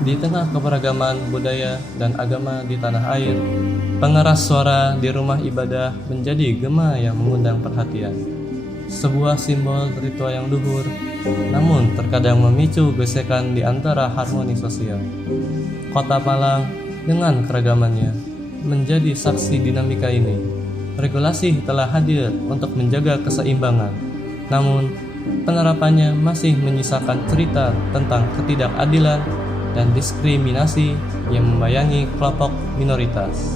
Di tengah keberagaman budaya dan agama di tanah air, pengeras suara di rumah ibadah menjadi gema yang mengundang perhatian. Sebuah simbol ritual yang luhur, namun terkadang memicu gesekan di antara harmoni sosial. Kota Malang dengan keragamannya menjadi saksi dinamika ini. Regulasi telah hadir untuk menjaga keseimbangan, namun penerapannya masih menyisakan cerita tentang ketidakadilan dan diskriminasi yang membayangi kelompok minoritas.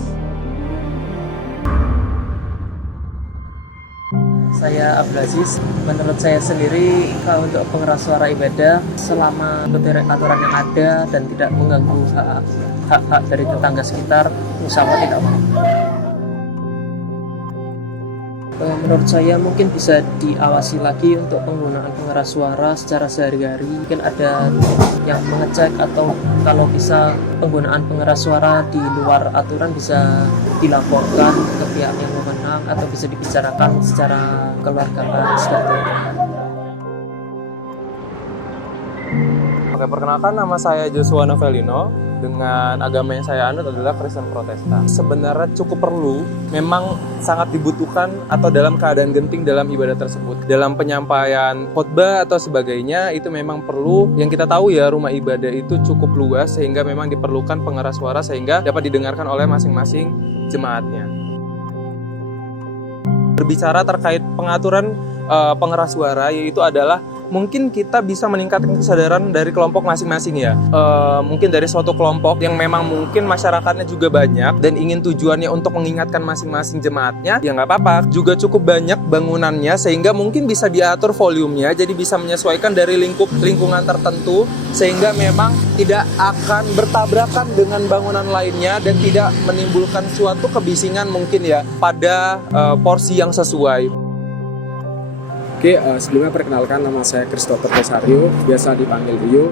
Saya Abdul Aziz. Menurut saya sendiri, kalau untuk pengeras suara ibadah, selama sesuai aturan yang ada dan tidak mengganggu hak-hak dari tetangga sekitar, insya Allah tidak apa-apa. Menurut saya mungkin bisa diawasi lagi untuk penggunaan pengeras suara secara sehari-hari. Mungkin ada yang mengecek, atau kalau bisa penggunaan pengeras suara di luar aturan bisa dilaporkan ke pihak yang berwenang atau bisa dibicarakan secara keluargaan seperti itu. Oke, perkenalkan, nama saya Joshua Novelino. Dengan agama yang saya anut adalah Kristen Protestan. Sebenarnya cukup perlu, memang sangat dibutuhkan atau dalam keadaan genting dalam ibadah tersebut. Dalam penyampaian khotbah atau sebagainya, itu memang perlu. Yang kita tahu ya, rumah ibadah itu cukup luas sehingga memang diperlukan pengeras suara sehingga dapat didengarkan oleh masing-masing jemaatnya. Berbicara terkait pengaturan pengeras suara, yaitu adalah mungkin kita bisa meningkatkan kesadaran dari kelompok masing-masing ya. Mungkin dari suatu kelompok yang memang mungkin masyarakatnya juga banyak dan ingin tujuannya untuk mengingatkan masing-masing jemaatnya, ya nggak apa-apa. Juga cukup banyak bangunannya sehingga mungkin bisa diatur volumenya, jadi bisa menyesuaikan dari lingkungan tertentu sehingga memang tidak akan bertabrakan dengan bangunan lainnya dan tidak menimbulkan suatu kebisingan mungkin ya pada porsi yang sesuai. Oke, sebelumnya perkenalkan, nama saya Christopher Rosario, biasa dipanggil Rio.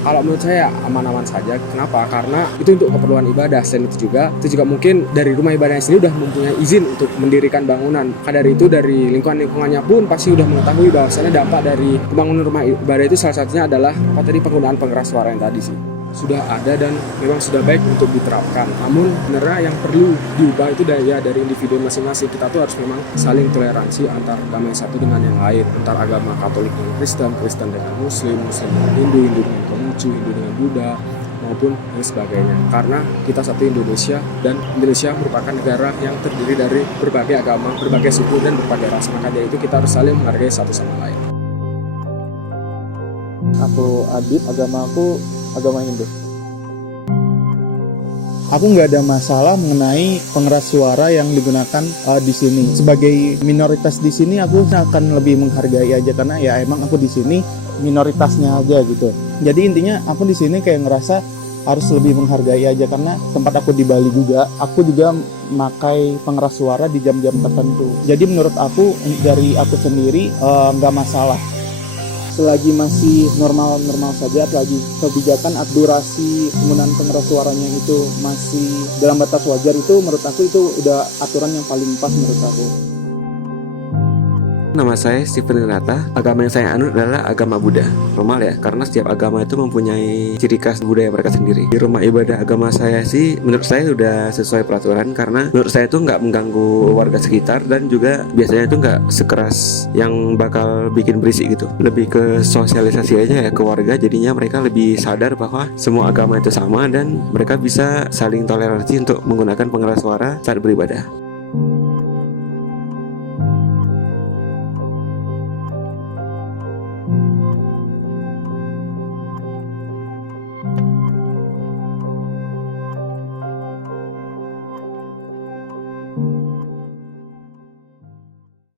Kalau menurut saya aman-aman saja. Kenapa? Karena itu untuk keperluan ibadah. Selain itu juga mungkin dari rumah ibadahnya sendiri sudah mempunyai izin untuk mendirikan bangunan. Maka dari itu, dari lingkungannya pun pasti sudah mengetahui bahwasannya dampak dari pembangunan rumah ibadah itu salah satunya adalah penggunaan pengeras suara yang tadi sih. Sudah ada dan memang sudah baik untuk diterapkan. Namun sebenarnya yang perlu diubah itu dari individu masing-masing. Kita tuh harus memang saling toleransi antar agama yang satu dengan yang lain, antar agama Katolik dengan Kristen, Kristen dengan Muslim, Muslim dengan Hindu, Hindu dengan Konghucu, Hindu dengan Buddha, maupun yang sebagainya. Karena kita satu Indonesia, dan Indonesia merupakan negara yang terdiri dari berbagai agama, berbagai suku, dan berbagai ras. Maka dari itu kita harus saling menghargai satu sama lain. Aku Adit, agamaku agama Hindu. Aku nggak ada masalah mengenai pengeras suara yang digunakan di sini. Sebagai minoritas di sini, aku akan lebih menghargai aja karena ya emang aku di sini minoritasnya aja gitu. Jadi intinya aku di sini kayak ngerasa harus lebih menghargai aja karena tempat aku di Bali juga, aku juga memakai pengeras suara di jam-jam tertentu. Jadi menurut aku dari aku sendiri nggak masalah. Selagi masih normal-normal saja, selagi kebijakan durasi penggunaan pengeras suaranya itu masih dalam batas wajar, itu menurut aku itu udah aturan yang paling pas menurut aku. Nama saya Stephen Renata. Agama yang saya anut adalah agama Buddha. Normal ya, karena setiap agama itu mempunyai ciri khas budaya mereka sendiri. Di rumah ibadah agama saya sih, menurut saya sudah sesuai peraturan, karena menurut saya itu nggak mengganggu warga sekitar dan juga biasanya itu nggak sekeras yang bakal bikin berisik gitu. Lebih ke sosialisasi aja ya ke warga, jadinya mereka lebih sadar bahwa semua agama itu sama dan mereka bisa saling toleransi untuk menggunakan pengeras suara saat beribadah.